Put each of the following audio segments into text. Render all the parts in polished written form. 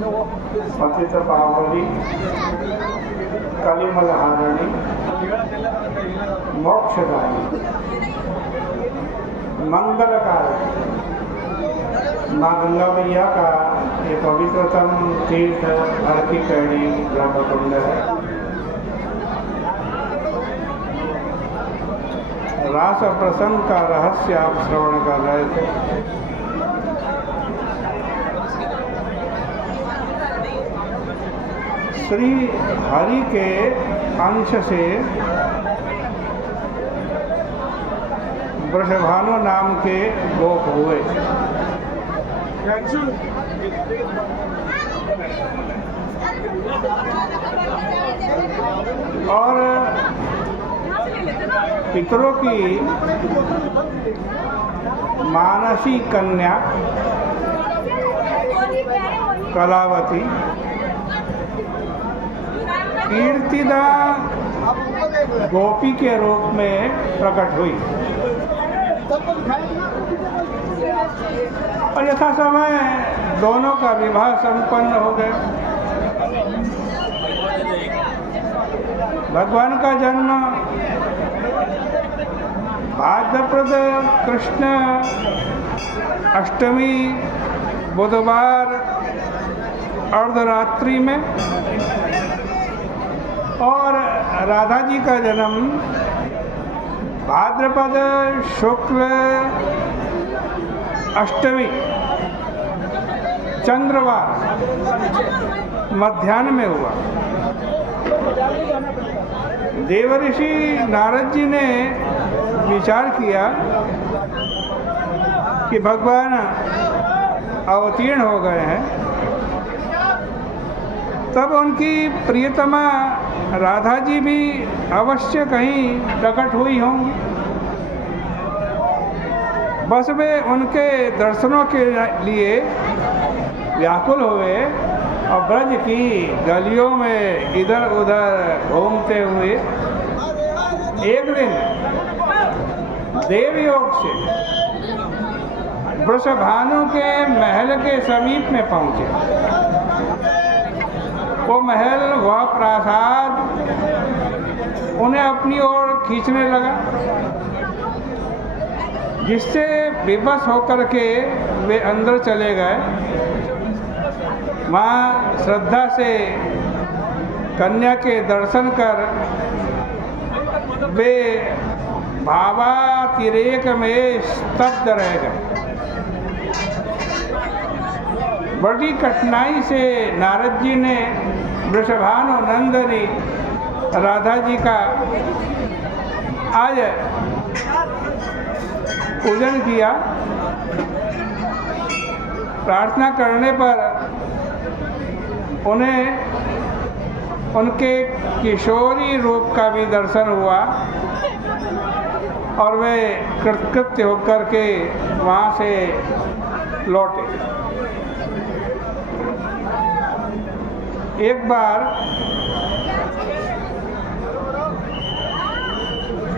पतित पावनी कलिमलहारिणी मोक्षदायी मंगलकारी माँ गंगा मैया का ये पवित्रतम तीर्थ हर की पैड़ी ब्रह्मकुंड है। रास प्रसंग का रहस्य आप श्रवण कर रहे थे। श्री हरि के अंश से वृषभानु नाम के गोप हुए और पितरों की मानसी कन्या कलावती कीर्तिदा गोपी के रूप में प्रकट हुई और यथा समय दोनों का विवाह संपन्न हो गया। भगवान का जन्म भाद्रपद कृष्ण अष्टमी बुधवार अर्धरात्रि में और राधा जी का जन्म भाद्रपद शुक्ल अष्टमी चंद्रवार मध्याह्न में हुआ। देवऋषि नारद जी ने विचार किया कि भगवान अवतीर्ण हो गए हैं, तब उनकी प्रियतमा राधा जी भी अवश्य कहीं प्रकट हुई होंगी। बस वे उनके दर्शनों के लिए व्याकुल हुए और ब्रज की गलियों में इधर उधर घूमते हुए एक दिन देवयोग से वृषभानु के महल के समीप में पहुंचे। वो महल वह प्रासाद उन्हें अपनी ओर खींचने लगा, जिससे विवश होकर के वे अंदर चले गए। माँ श्रद्धा से कन्या के दर्शन कर वे भावातिरेक में स्तब्ध रह गए। बड़ी कठिनाई से नारद जी ने वृषभानु नंदनी राधा जी का आज पूजन किया। प्रार्थना करने पर उन्हें उनके किशोरी रूप का भी दर्शन हुआ और वे कृतकृत्य होकर के वहाँ से लौटे। एक बार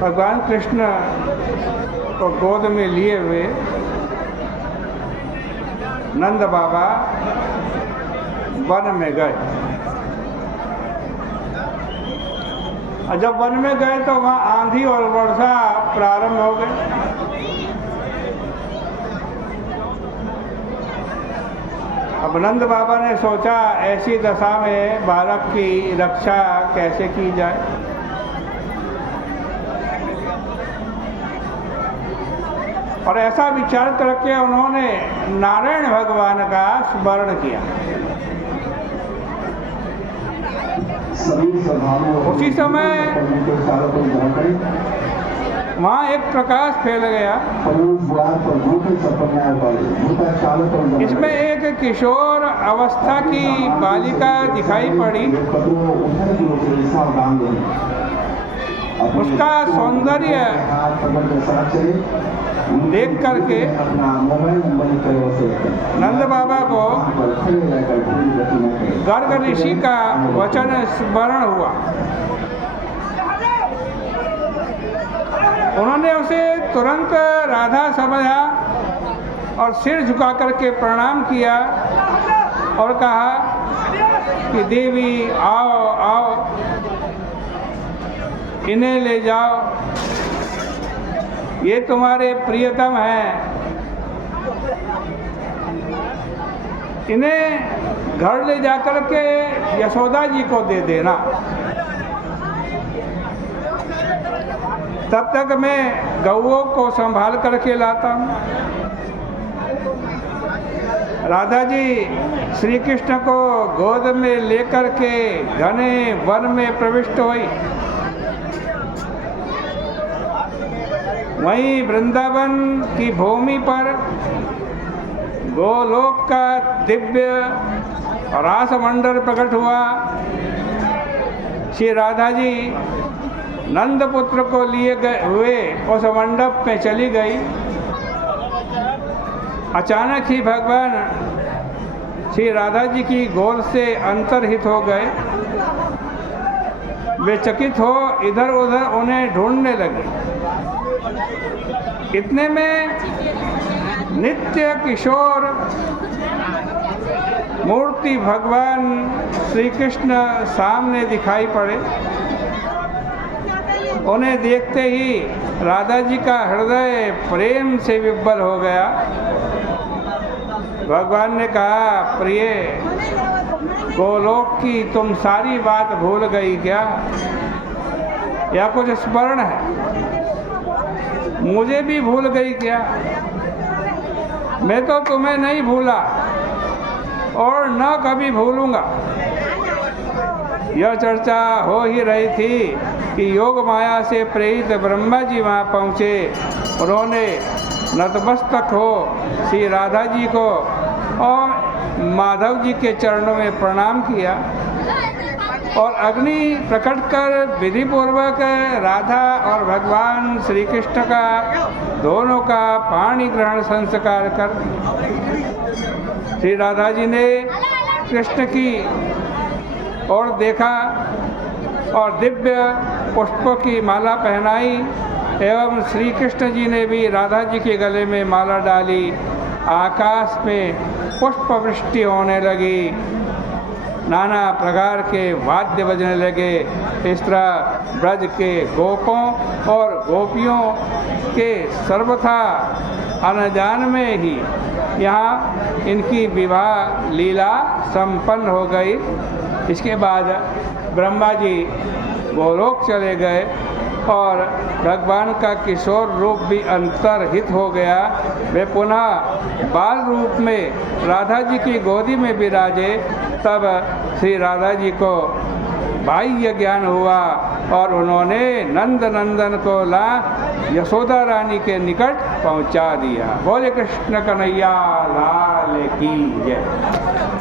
भगवान कृष्ण को गोद में लिए हुए नंद बाबा वन में गए और जब वन में गए तो वहाँ आंधी और वर्षा प्रारंभ हो गई। अब नंद बाबा ने सोचा ऐसी दशा में बालक की रक्षा कैसे की जाए। और ऐसा विचार करके उन्होंने नारायण भगवान का स्मरण किया। उसी समय वहाँ एक प्रकाश फैल गया। इसमें एक किशोर अवस्था की बालिका दिखाई पड़ी। उसका सौंदर्य देख करके नंद बाबा को गर्ग ऋषि का वचन स्मरण हुआ। उन्होंने उसे तुरंत राधा समझा और सिर झुका करके प्रणाम किया और कहा कि देवी आओ आओ, इन्हें ले जाओ, ये तुम्हारे प्रियतम हैं, इन्हें घर ले जाकर के यशोदा जी को दे देना, तब तक मैं गौओं को संभाल करके लाता हूँ। राधा जी श्री कृष्ण को गोद में लेकर के घने वन में प्रविष्ट हुई। वहीं वृंदावन की भूमि पर गोलोक का दिव्य रास मंडल प्रकट हुआ। श्री राधा जी नंद पुत्र को लिए गए हुए उस मंडप में चली गई। अचानक ही भगवान श्री राधा जी की गोद से अंतर्हित हो गए। वे चकित हो इधर उधर उन्हें ढूंढने लगे। इतने में नित्य किशोर मूर्ति भगवान श्री कृष्ण सामने दिखाई पड़े। उन्हें देखते ही राधा जी का हृदय प्रेम से विह्वल हो गया। भगवान ने कहा, प्रिय, गोलोक की तुम सारी बात भूल गई क्या, या कुछ स्मरण है? मुझे भी भूल गई क्या? मैं तो तुम्हें नहीं भूला और न कभी भूलूंगा। यह चर्चा हो ही रही थी कि योग माया से प्रेरित ब्रह्मा जी वहाँ पहुँचे। उन्होंने नतमस्तक हो श्री राधा जी को और माधव जी के चरणों में प्रणाम किया और अग्नि प्रकट कर विधि पूर्वक राधा और भगवान श्री कृष्ण का दोनों का पाणी ग्रहण संस्कार कर श्री राधा जी ने कृष्ण की और देखा और दिव्य पुष्पों की माला पहनाई एवं श्री कृष्ण जी ने भी राधा जी के गले में माला डाली। आकाश में पुष्प वृष्टि होने लगी, नाना प्रकार के वाद्य बजने लगे। इस तरह ब्रज के गोपों और गोपियों के सर्वथा अनजान में ही यहाँ इनकी विवाह लीला संपन्न हो गई। इसके बाद ब्रह्मा जी गोलोक चले गए और भगवान का किशोर रूप भी अंतर्हित हो गया। वे पुनः बाल रूप में राधा जी की गोदी में विराजे। तब श्री राधा जी को बाह्य ज्ञान हुआ और उन्होंने नंद नंदन को ला यशोदा रानी के निकट पहुंचा दिया। बोले कृष्ण कन्हैया लाल की जय।